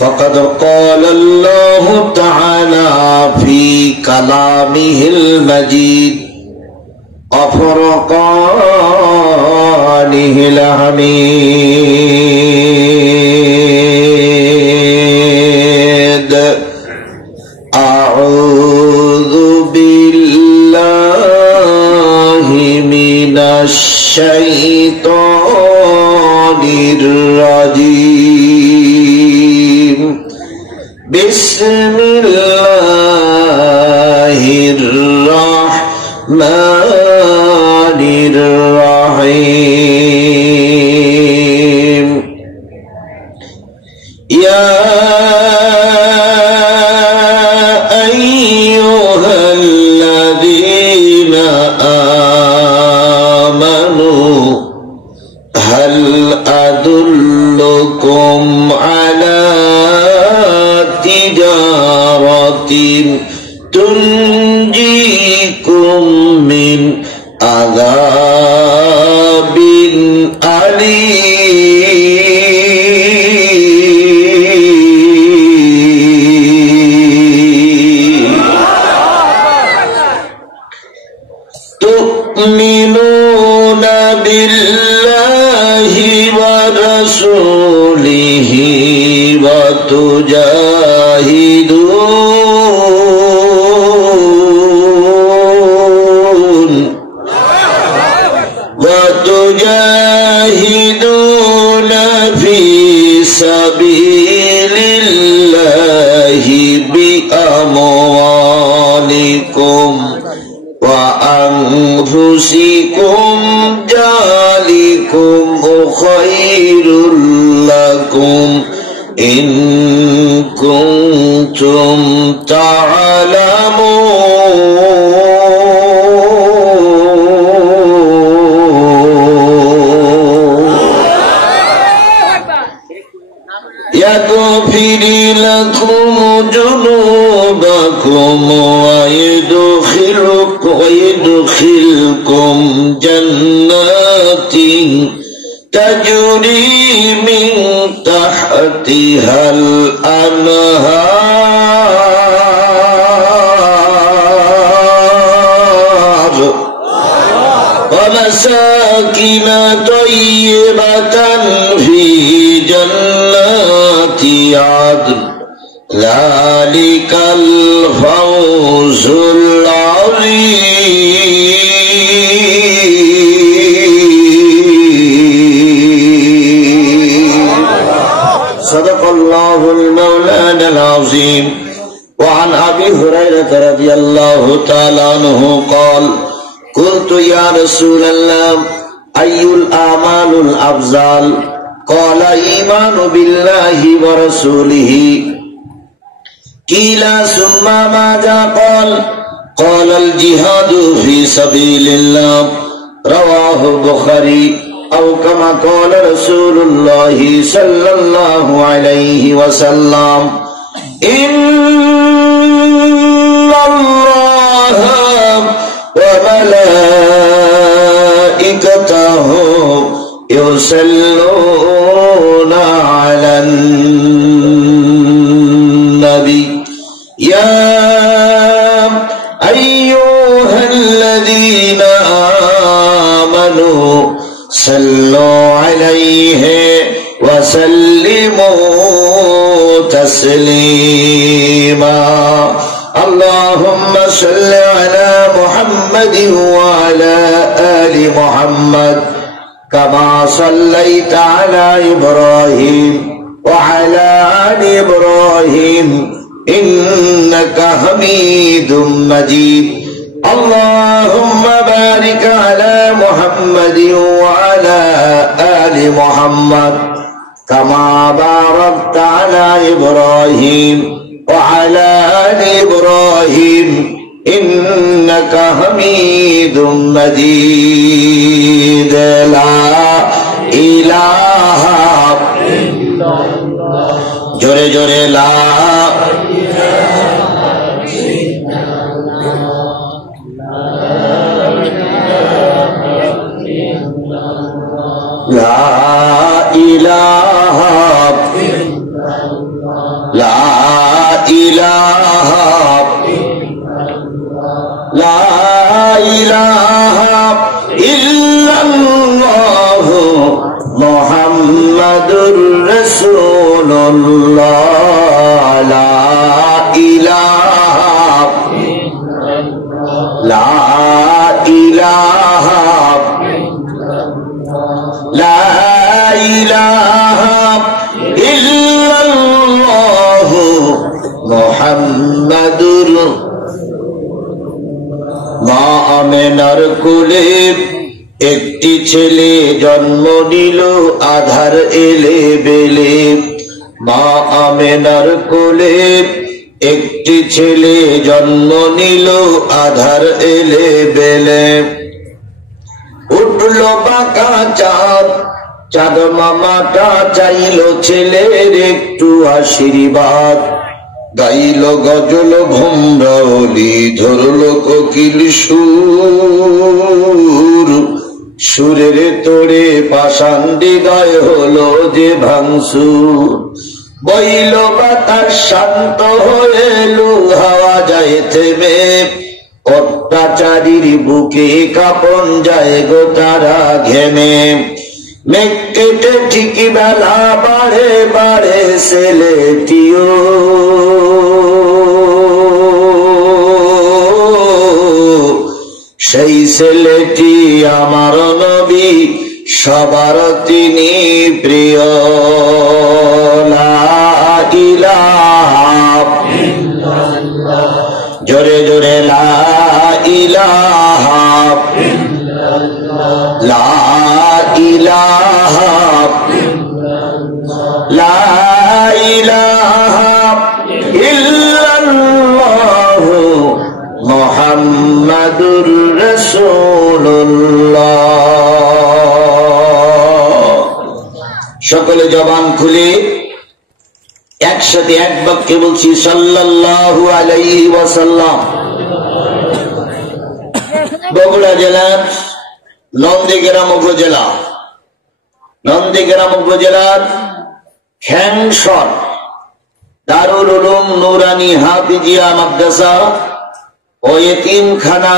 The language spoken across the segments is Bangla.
فقد قال الله تعالى في كلامه المجيد وفرقانه الحميد. أعوذ بالله من الشيطان الرجيم. بسم الله الرحمن الرحيم. يا أيها الذين آمنوا هل أدلكم على تجارة تنجيكم من عذاب أليم. تؤمنون بالله ورسوله وتجاهدون في سبيل الله بأموالكم وأنفسكم ذلكم خير لكم إن كنتم تعلمون. يغفر لكم ذنوبكم ويدخلكم جنات تجري من تحتها الأنهار ومساكن طيبة في جنات عدن ذلك الفوز العظيم. صدق الله المولانا العظيم. وعن أبي هريرة رضي الله تعالى عنه قال قلت يا رسول الله أي الأعمال الأفضل؟ قال إيمان بالله ورسوله. قيل ثم ماذا؟ قال الجهاد في سبيل الله. رواه البخاري. أو كما قال رسول الله صلى الله عليه وسلم إن الله وملائكته يصلون على النبي يا أيها الذين آمنوا صلوا عليه وسلموا تسليما. اللهم صل على محمد وعلى آل محمد كما صليت على إبراهيم وعلى آل إبراهيم إنك حميد مجيد. اللهم بارك على محمد وعلى آل محمد كما باركت على إبراهيم وعلى آل إبراهيم إنك حميد مجيد. لا إله إلا الله. جورے جورے لا لا إله ইলাহা লা ইলাহা লা ইলাহা ইল্লাল্লাহু মুহাম্মাদুর রাসূলুল্লাহ লা ইলাহা লা ইলাহা লা ইলাহা ইল্লাল্লাহু মুহাম্মাদুর। মা আমেনার কোলে একটি ছেলে জন্ম নিল আধার এলে বেলে। মা আমেনার কোলে একটি ছেলে জন্ম নিল আধার এলে বেলে। উঠল বাঁকা চাঁদ, চাঁদ মামাটা চাইল ছেলের একটু আশীর্বাদ। গাইল গজল ভম্রাওলি, ধরল কোকিল সুর। সুরের তোড়ে পাষাণ হৃদয় হলো যে ভাঙসুর। বইল বাতাস শান্ত হয়ে লু হাওয়া যায় থেমে। অত্যাচারীর বুকে কাঁপন যায় গো তারা ঘেমে। মেঘ কেটে ঠিকই বেলা বাড়ে বাড়ে ছেলেটিও। সেই ছেলেটি আমার নবী, সবার তিনি প্রিয়। লা ইলাহা ইল্লাল্লাহ, জোরে জোরে লা ইলাহা ইল্লাল্লাহ, লা ইলাহা লা ইলাহা ইল্লাল্লাহু মুহাম্মাদুর রাসূলুল্লাহ। সকলে জবান খুলে একসাথে এক বাক্যে বলছি সাল্লাল্লাহু আলাইহি ওয়াসাল্লাম। বগুড়া জেলার নন্দীগ্রাম উপজেলা, নন্দীগ্রাম উপজেলার খ্যাংসর দারুল উলুম নুরানি হাফিজিয়া মাদ্রাসা ও এতিমখানা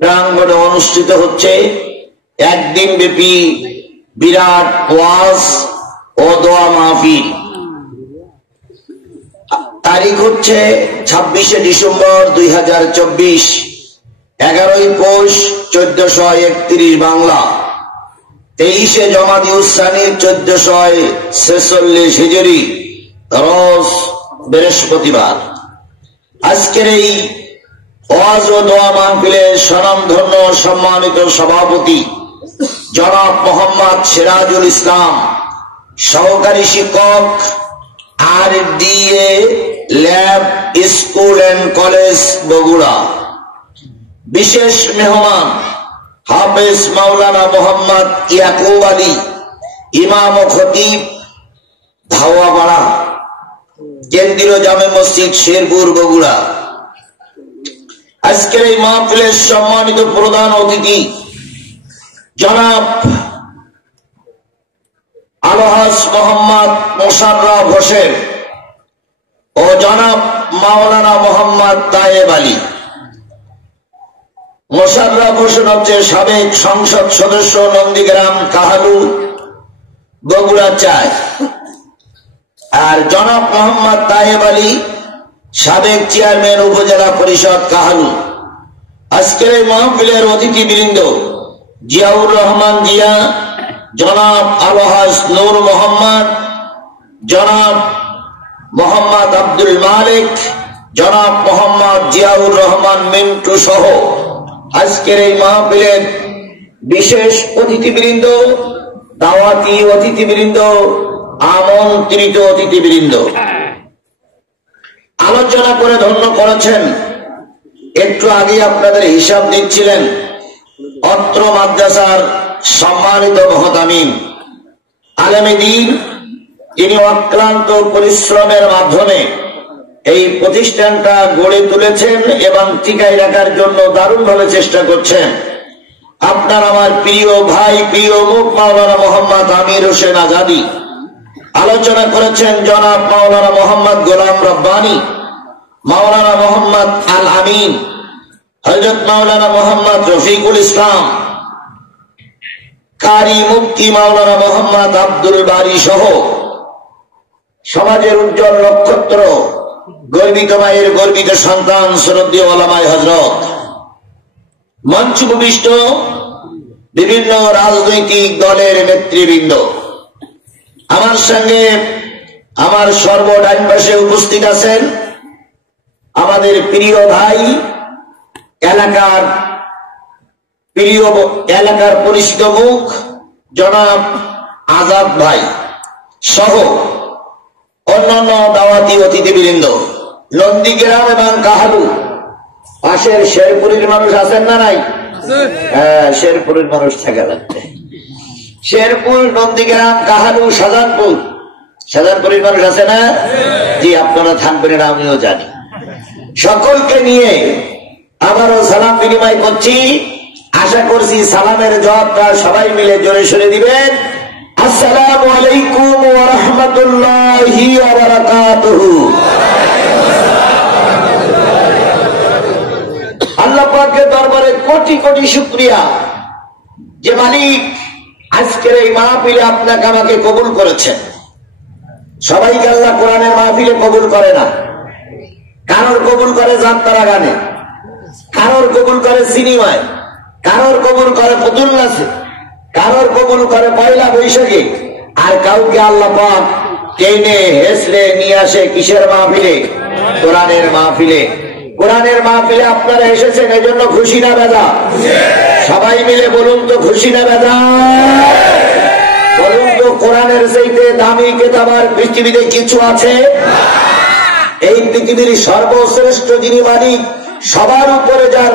প্রাঙ্গণে অনুষ্ঠিত হচ্ছে একদিন ব্যাপী বিরাট ওয়াজ ও দোয়া মাহফিল। তারিখ হচ্ছে 26শে ডিসেম্বর 2024, 11ই পৌষ 1431 বাংলা, 23শে জমাদি উসানি 1446 হিজরি, রোজ বৃহস্পতিবার। আজকের এই ওয়াজ ও দোয়া মাহফিলের স্বনামধন্য সম্মানিত সভাপতি জনাব মোহাম্মদ সিরাজুল ইসলাম, সহকারী শিক্ষক RDA lab school and college Bogura. বিশেষ মেহমান হাফেজ মাওলানা মোহাম্মদ ইয়াকুব আলী, ইমাম ও খতিব ধাওয়াপাড়া কেন্দ্রীয় জামে মসজিদ শেরপুর বগুড়া। আজকের এই মাহফিলের সম্মানিত প্রধান অতিথি জনাব আলহাজ মোহাম্মদ মোশাররফ হোসেন ও জনাব মাওলানা মোহাম্মদ তায়েব আলী। মোশাররফ হোসেন হচ্ছে সাবেক সংসদ সদস্য, নন্দীগ্রাম কাহালু বগুড়া চায়। আর জনাব মোহাম্মদ তায়েব আলী সাবেক চেয়ারম্যান উপজেলা পরিষদ কাহালু। আজকের এই মাহফিলের অতিথিবৃন্দ জিয়াউর রহমান জিয়া, জনাব আলহাজ নূর মোহাম্মদ, জনাব মোহাম্মদ আব্দুল মালিক, জনাব মোহাম্মদ জিয়াউর রহমান মিন্টু সহ আজকের এই মাহফিলের বিশেষ অতিথিবৃন্দ, দাওয়াতি অতিথিবৃন্দ, আমন্ত্রিত অতিথিবৃন্দ, আলোচনা করে ধন্য করেছেন। একটু আগে আপনাদের হিসাব দিচ্ছিলেন অত্র মাদ্রাসার সম্মানিত মহতামিম আলেমে দ্বীন, তিনি অক্লান্ত পরিশ্রমের মাধ্যমে এই প্রতিষ্ঠানটা গড়ে তুলেছেন এবং টিকায় রাখার জন্য দারুণভাবে চেষ্টা করছেন। আপনার আমার প্রিয় ভাই, প্রিয় মুখ মাওলানা মোহাম্মদ আমির হোসেন আজাদী আলোচনা করেছেন জনাব মাওলানা মোহাম্মদ গোলাম রব্বানী, মাওলানা মোহাম্মদ আল আমিন, হযরত মাওলানা মোহাম্মদ রফিকুল ইসলাম, কারি মুফতি মাওলানা মোহাম্মদ আব্দুল বারী সহ সমাজের উজ্জ্বল নক্ষত্র, গর্বিত মায়ের গর্বিত সন্তান, শ্রদ্ধেয় ওলামায়ে হযরত, মঞ্চ উপবিষ্ট বিভিন্ন রাজনৈতিক দলের নেতৃবৃন্দ, আমার সঙ্গে আমার সর্বডান পাশে উপস্থিত আছেন আমাদের প্রিয় ভাই, এলাকার পরিচিত মুখ জনাব আজাদ ভাই সহ অন্যান্য দাওয়াতি অতিথিবৃন্দ, নন্দীগ্রাম এবং কাহালু পাশের শেরপুরের মানুষ আছেন না নাই? হ্যাঁ, শেরপুরের মানুষ থাকা লাগবে। শেরপুর, নন্দীগ্রাম, কাহালু, শাহজাহানপুরের মানুষ আছে না? জি, আপনারা থাকবেন না আমিও জানি। সকলকে নিয়ে আবারও সালাম বিনিময় করছি। আশা করছি সালামের জবাবটা সবাই মিলে জোরে সরে দিবেন। আসসালামু আলাইকুম ওয়া রাহমাতুল্লাহি ওয়া বারাকাতুহু। আল্লাহ পাকের দরবারে কোটি কোটি শুকরিয়া যে মালিক আজকের এই মাহফিলে আপনাকে আমাকে কবুল করেছেন। সবাইকে আল্লাহ কোরআনের মাহফিলে কবুল করে না। কারোর কবুল করে যাত্রা গানে, কারোর কবুল করে সিনেমায়, কারোর কবুল করে পুতুল নাচে, কারোর কবুল করে পয়লা বৈশাখে, আর কাউকে আল্লাহ পাক টেনে হেসড়ে নিয়ে আসে কিসের মাহফিলে? কোরআনের মাহফিলে। কোরআনের মাহফিলে আপনারা এসেছেন, এজন্য খুশি না বেজা? সবাই মিলে বলুন তো, খুশি না বেজা? বলুন তো, কোরআনের চাইতে দামি কিতাব আর পৃথিবীতে কিছু আছে? এই পৃথিবীর সর্বশ্রেষ্ঠ যিনি মালিক, সবার উপরে যার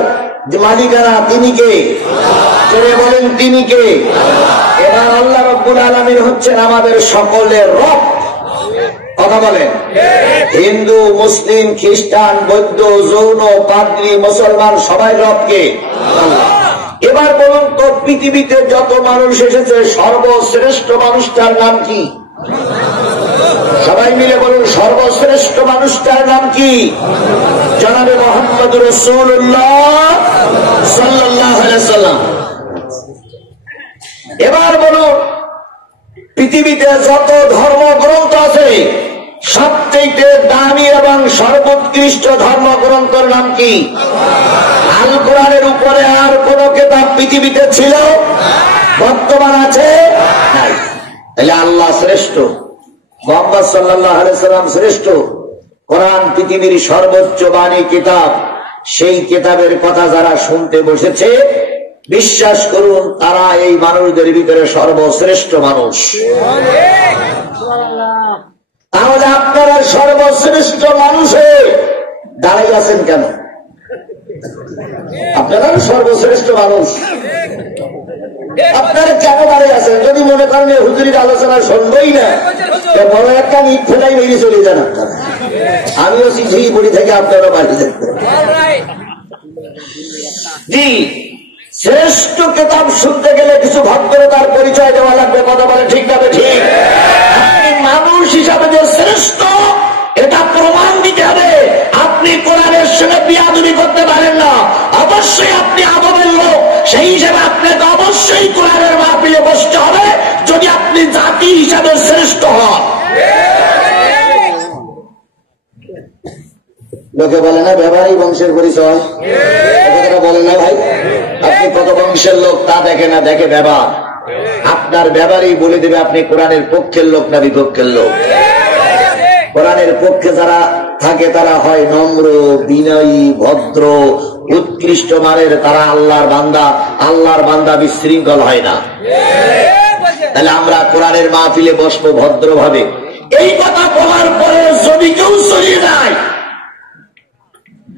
মালিকানা, তিনি কে? জোরে বলেন, তিনি কে? এবার আল্লাহ রাব্বুল আলামিন হচ্ছেন আমাদের সকলের রব। কথা বলেন। হিন্দু, মুসলিম, খ্রিস্টান, বৌদ্ধ, জৈন, পাদ্রী, মুসলমান সবাই রব কে? আল্লাহ। এবার বলুন তো, পৃথিবীতে যত মানুষ এসেছে সর্বশ্রেষ্ঠ মানুষটার নাম কি? সবাই মিলে বলুন, সর্বশ্রেষ্ঠ মানুষটার নাম কি? জনাবে মুহাম্মদ রাসূলুল্লাহ সাল্লাল্লাহু আলাইহি ওয়াসাল্লাম। এবার বলুন, পৃথিবীতে যত ধর্মগ্রন্থ আছে সবচেয়ে দামি এবং সর্বোৎকৃষ্ট ধর্মগ্রন্থের নাম কি? আল কোরআনের উপরে আর কোন কিতাব পৃথিবীতে ছিল? বর্তমান আছে? নাই। তাহলে আল্লাহ শ্রেষ্ঠ, মুহাম্মদ সাল্লাল্লাহু আলাইহি ওয়াসাল্লাম শ্রেষ্ঠ। কোরআন পৃথিবীর সর্বোচ্চ বাণী কিতাব। সেই কিতাবের কথা যারা শুনতে বসেছে, বিশ্বাস করুন তারা এই মানুষদের ভিতরে সর্বশ্রেষ্ঠ মানুষ। তাহলে আপনারা সর্বশ্রেষ্ঠ মানুষে দাঁড়াই আছেন কেন? আপনারা সর্বশ্রেষ্ঠ মানুষ, আপনারা কেন দাঁড়িয়ে আছেন? যদি মনে করেন হুজুরির আলোচনা শুনবই না, বড় একটা ইট ফেলাই বেরিয়ে চলে যান আপনারা। আমিও চিঠি বড়ি থেকে আপনারা বাড়ি দেখবেন। জি, শ্রেষ্ঠ কিতাব শুনতে গেলে কিছু ভদ্রতার পরিচয় দেওয়া লাগবে। কথা বলে ঠিক না? ঠিক। আপনি মানুষ হিসাবে যে শ্রেষ্ঠ, এটা প্রমাণ দিতে হবে। আপনি কোরআনের সঙ্গে বিয়াদবি করতে পারেন না। অবশ্যই আপনি আদবের লোক, সেই হিসাবে আপনাকে অবশ্যই কোরআনের মাহফিলে বসতে হবে যদি আপনি জাতি হিসাবে শ্রেষ্ঠ হন। লোকে বলে না ব্যবহারই বংশের পরিচয়, কথাটা বলে না ভাই? আপনি কত বংশের লোক তা দেখে না, দেখে ব্যবহার। আপনার ব্যবহারই বলে দেবে আপনি কোরআনের পক্ষের লোক না বিপক্ষের লোক। কোরআনের পক্ষে যারা থাকে তারা হয় নম্র, বিনয়ী, ভদ্র, উৎকৃষ্ট মানের, তারা আল্লাহর বান্দা। আল্লাহর বান্দা বিশৃঙ্খল হয় না। তাহলে আমরা কোরআনের মাহফিলে বসবো ভদ্রভাবে। এই কথা বলার পরে যদি কেউ চলিয়ে যায়,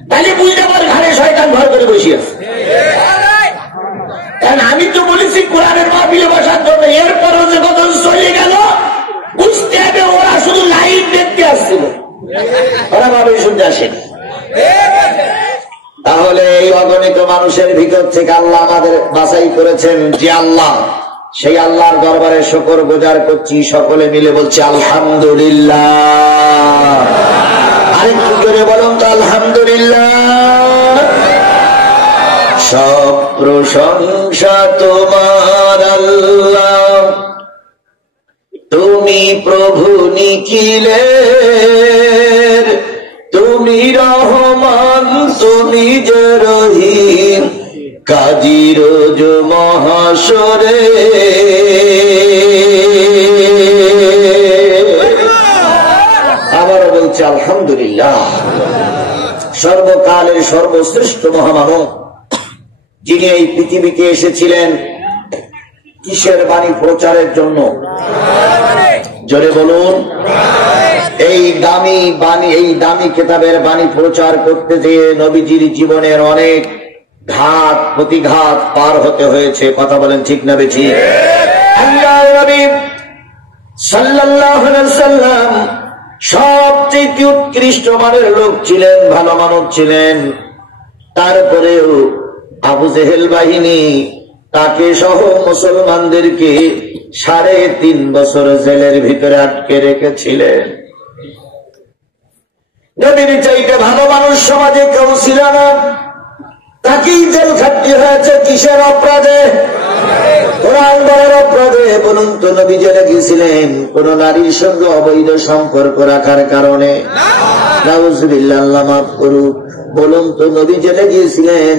তাহলে বুঝতে পারে ঘরে শয়তান ভর করে বসে আছে। কারণ আমি তো বলেছি কোরআনের মাহফিলে বসার জন্য, এরপরও যে কত চলে গেল বুঝতে হবে ওরা শুধু লাইভ দেখতে আসছিল, ওরা ভাবে শুনতে আসেনি। তাহলে এই অগণিত প্রমাণিত মানুষের ভিতর থেকে আল্লাহ আমাদের বাছাই করেছেন যে আল্লাহ, সেই আল্লাহর দরবারে শুকর গুজার করছি। সকলে মিলে বলছি আলহামদুলিল্লাহ। আরেকটু জোরে বলুন তো আলহামদুলিল্লাহ। সব প্রশংসা তোমার আল্লাহ, তুমি প্রভু নিখিলের, তুমি রহমান, তুমি যে রহিম, কাজী রোজ মহাশরে। আবারও বলছি আলহামদুলিল্লাহ। সর্বকালের সর্বশ্রেষ্ঠ মহামানব, যিনি এই পৃথিবীতে এসেছিলেন কিসের বাণী প্রচারের জন্য? জোরে বলুন। এই দামি বাণী, এই দামি কিতাবের বাণী প্রচার করতে যেয়ে নবীজির জীবনের অনেক ঘাত প্রতিঘাত পার হতে হয়েছে। কথা বলেন ঠিক না বেঠি? আল্লাহর নবী সাল্লাল্লাহু আলাইহি সাল্লাম সবচেয়ে উৎকৃষ্ট মানের লোক ছিলেন, ভালো মানব ছিলেন। তারপরেও আবু জেহেল বাহিনী তাকে সহ মুসলমানদেরকে 3.5 বছর জেলের ভিতরে আটকে রেখেছিলেন। নবীর চাইতে ভালো মানুষ সমাজে কেউ ছিল না, তাকেই জেল খাটতে হয়েছে। কিসের অপরাধে? কোরআন বলার অপরাধে। বলুন তো নবী জেলে গিয়েছিলেন কোন নারীর সঙ্গে অবৈধ সম্পর্ক রাখার কারণে? নাউজুবিল্লাহ, আল্লাহ মাফ করুক। বলুন তো নবী জেলে গিয়েছিলেন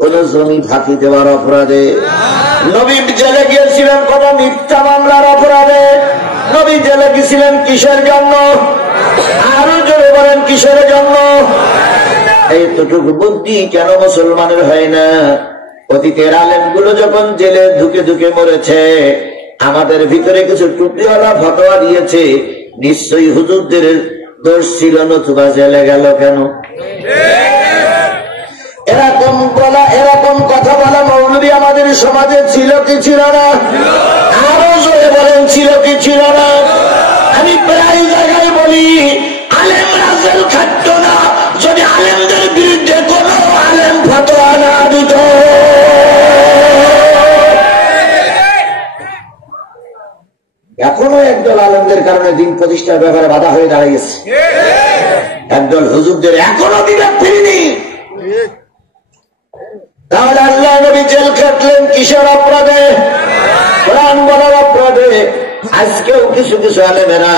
কোন জমি ফাঁকি দেওয়ার অপরাধে? নবী জেলে গিয়েছিলেন কোন মিথ্যা মামলার অপরাধে? নবী জেলে গিয়েছিলেন কিসের জন্য? আরো জোরে বলেন কিসের জন্য? এইটুকু বুদ্ধি কেন মুসলমানের হয় না? অতীতের আলেমগুলো যখন জেলে ধুকে ধুকে মরেছে, আমাদের ভিতরে কিছু টুপিওয়ালা ফতোয়া দিয়েছে, নিশ্চয়ই হুজুরদের দোষ ছিল, নতুবা জেলে গেল কেন? এরকম বলা, এরকম কথা বলা মৌলবী আমাদের সমাজে ছিল কি ছিল না? আরো জোরে বলেন ছিল কি ছিল না? আমি প্রায় জায়গায় বলি, আলেমরা জেল খাটত না যদি আলেমদের বিরুদ্ধে কোন আলেম ফতোয়া না দিত। এখনো একদল আলেমদের কারণে দিন প্রতিষ্ঠার ব্যাপারে বাধা হয়ে দাঁড়িয়েছে। একদল হুজুরদের এখনো বিবেক ফিরেনি। তাহলে আল্লাহ নবী জেল খাটলেন কিসের অপরাধে? কোরআন বলার অপরাধে। আজকেও কিছু কিছু আলেমেরা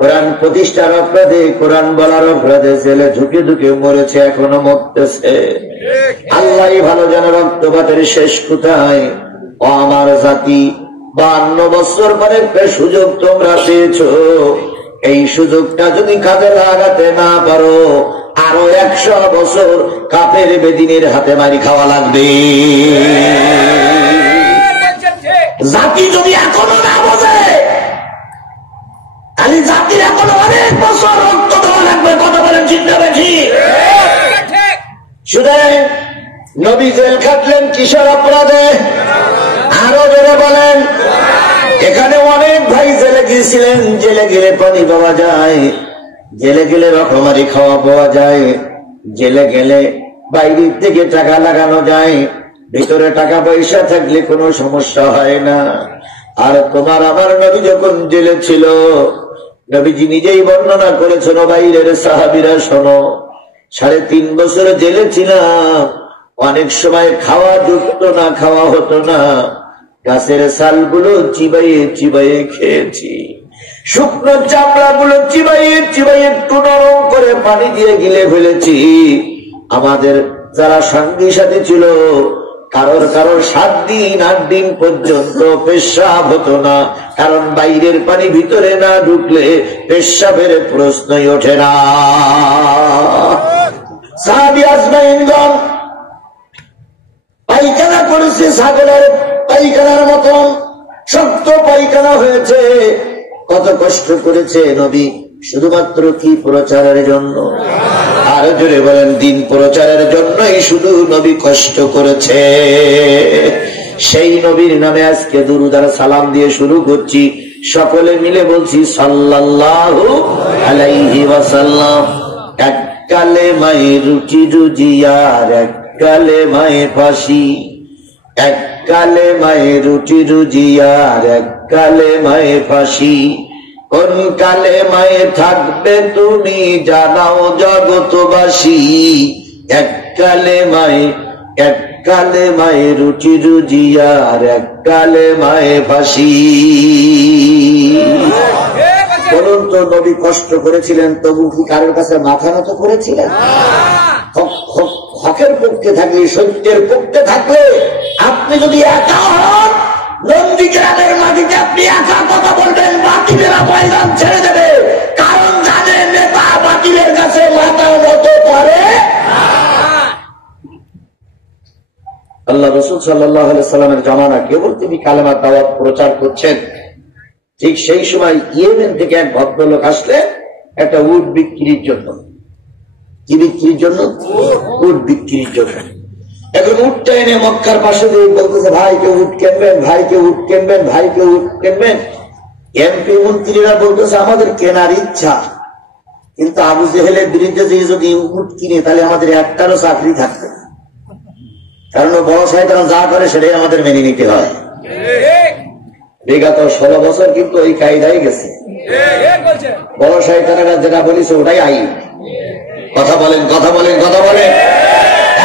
কোরআন প্রতিষ্ঠার অপরাধে, কোরআন বলার অপরাধে জেলে ঢুকে ঢুকে মরেছে, এখনো মরতেছে। আল্লাহ ভালো জানে রক্তপাতের শেষ কোথায়। ও আমার জাতি, 52 বছর পরে একটা সুযোগ তোমরা পেয়েছ। এই সুযোগটা যদি কাজে লাগাতে না পারো, আরো 100 বছর কাফের বেদিনের হাতে মারি খাওয়া লাগবে। জাতি যদি এখনো না বোঝে, খালি জাতির এখনো অনেক বছর রক্ত দেওয়া লাগবে। কথা বলেন ঠিক না বেঠি? সুতরাং নবী জেল খাটলেন কিসের অপরাধে? আরো জোরে বলেন। এখানে অনেক ভাই জেলে গিয়েছিলেন। জেলে গেলে পানি পাওয়া যায়, জেলে গেলে রকমারি খাওয়া পাওয়া যায়, জেলে গেলে বাইরের থেকে টাকা লাগানো যায়, ভিতরে টাকা পয়সা থাকলে কোনো সমস্যা হয় না। আর তোমার আমার নবী যখন জেলে ছিল, নবীজি নিজেই বর্ণনা করেছেন, বাইরের সাহাবীরা শোনো, 3.5 বছর জেলে ছিলাম। অনেক সময় খাওয়া জুটতো না, খাওয়া হতো না। গাছের ছালগুলো চিবাইয়ে চিবাইয়ে খেয়েছি, শুকনো চামড়া গুলো চিবাইয়ে চিবাইয়ে একটু নরম করে পানি দিয়ে গিলে ফেলেছি। আমাদের যারা সঙ্গী সাথী ছিল, কারোর 7 দিন 8 দিন পর্যন্ত পেশাব হতো না, কারণ বাইরের পানি ভিতরে না ঢুকলে পেশাবের প্রশ্নই ওঠে না। সাহাবী আজমাইনগণ পায়খানা করেছে, ছাগলের পায়খানার মতন শক্ত পায়খানা হয়েছে। কত কষ্ট করেছে নবী, শুধুমাত্র কি প্রচারের জন্য? আরো জোরে বলেন, দিন প্রচারের জন্যই শুধু নবী কষ্ট করেছে। সেই নবীর নামে আজকে দুরূদ আর সালাম দিয়ে শুরু করছি। সকলে মিলে বলছি সাল্লাল্লাহু আলাইহি ওয়াসাল্লাম। এক কালেমায় রুচি রুজি আর এক কালেমায়ে ফাঁসি, এক কালেমায়ে রুটি রুজি আর এক কালেমায়ে ফাঁসি। কোন কালেমায়ে থাকবে তুমি জানাও জগতবাসী, এক কালেমায়ে রুটি রুজি আর এক কালেমায়ে ফাঁসি। বলুন তো, নবী কষ্ট করেছিলেন তবু কি কারোর কাছে মাথা নত করেছিলেন? হকের পক্ষে থাকলে, সত্যের পক্ষে থাকলে আপনি যদি একা হন, নন্দীগ্রামের মাটিতে আপনি একা কথা বলবেন, বাতিলেরা ময়দান ছেড়ে দেবে। কারণ জানেন নেতা বাতিলের কাছে মাথা নত করে। আল্লাহ রাসূল সাল্লাল্লাহু আলাইহি সাল্লামের জামানা কেবল তিনি কালেমার দাওয়াত প্রচার করছেন, ঠিক সেই সময় ইয়েমেন থেকে এক ভদ্রলোক আসলে একটা উট বিক্রির জন্য। কি বিক্রির জন্য? উট বিক্রির জন্য। এখন উটটা এনে মক্কার পাশে দিয়ে বলতেছে, ভাইকে উট কিনবেন, ভাইকে উট কিনবেন, ভাইকে উট কিনবেন। এমপি মন্ত্রীরা বলতেছে আমাদের কেনার ইচ্ছা, কিন্তু আবু জেহেলের বিরুদ্ধে যদি উট কিনে তাহলে আমাদের একটারও চাকরি থাকবে না। কারণ বড় শয়তান যা করে সেটাই আমাদের মেনে নিতে হয়। বিগত 16 বছর কিন্তু ওই কায়দায় গেছে। বড় শয়তানেরা যেটা বলিস ওটাই আইন। কথা বলেন, কথা বলেন, কথা বলেন।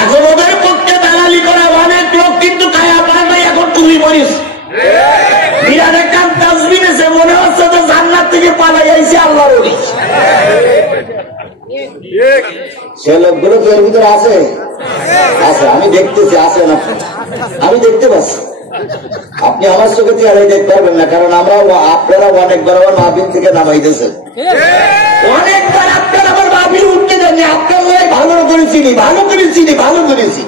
এখন ওদের পক্ষে দালালি করা অনেক লোক কিন্তু কায়া পায় নাই। এখন তুমি বলিস বিরাট একটা তাসবিহ এসে মনে হচ্ছে যে জান্নাত থেকে পালাই আইছে আল্লাহ বলি। সে লোকগুলো কি এর ভিতরে আছে? আছে, আমি দেখতেছি। আছে না? আমি দেখতে পাচ্ছি। আপনি আমার চোখে চেহারাই দেখতে পারবেন না, কারণ আপনারা অনেকবার আমার মাহফিল থেকে নামাইতেছেন। অনেকবার আপনারা আমার মাহফিল উঠতে দেননি। আপনারা ভালো করেছিনি, ভালো করেছিনি, ভালো করেছি।